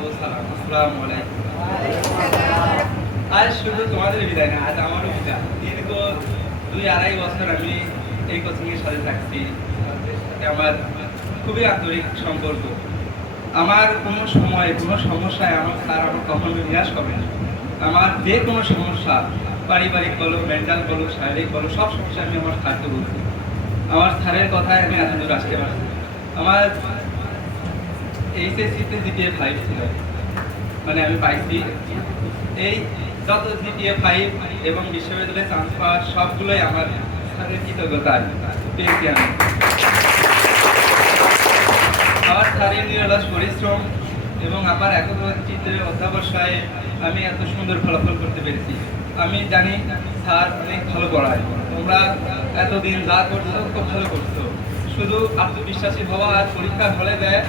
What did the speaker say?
ও সালাম। আসসালামু আলাইকুম। আজ শুধু তোমাদের বিদায় না, আজ আমারও বিদায়। দীর্ঘ 2-2.5 বছর আমি এই কোচিং এর সাথে থাকছি। তাদের সাথে আমার খুবই আন্তরিক সম্পর্ক। আমার কোনো সময় কোনো সমস্যায় আমার স্যার আমার কখনো নিরাশ হবে না। আমার যে কোনো সমস্যা, পারিবারিক বলো, মেন্টাল বলো, শারীরিক বলো, সব সমস্যা আমি আমার স্যারকে বলছি। আমার স্যারের কথায় আমি এত দূর আসতে পারছি। আমার এইচএসসিতে জিপিএ 5 ছিল, মানে আমি পাইছি। এই যত জিপিএ 5 এবং বিশ্ববিদ্যালয়ে চান্স পাওয়া সবগুলোই আমার স্যারের কৃতজ্ঞতা পেয়েছি আমি। আমার স্যারের নিরলস পরিশ্রম এবং আমার একবার চিত্রের অধ্যাবসায়ে আমি এত সুন্দর ফলাফল করতে পেরেছি। আমি জানি স্যার অনেক ভালো পড়ায়, তোমরা এতদিন যা করছো খুব ভালো করছো। শুধু আত্মবিশ্বাসী হওয়া আর পরীক্ষার হলে দেয়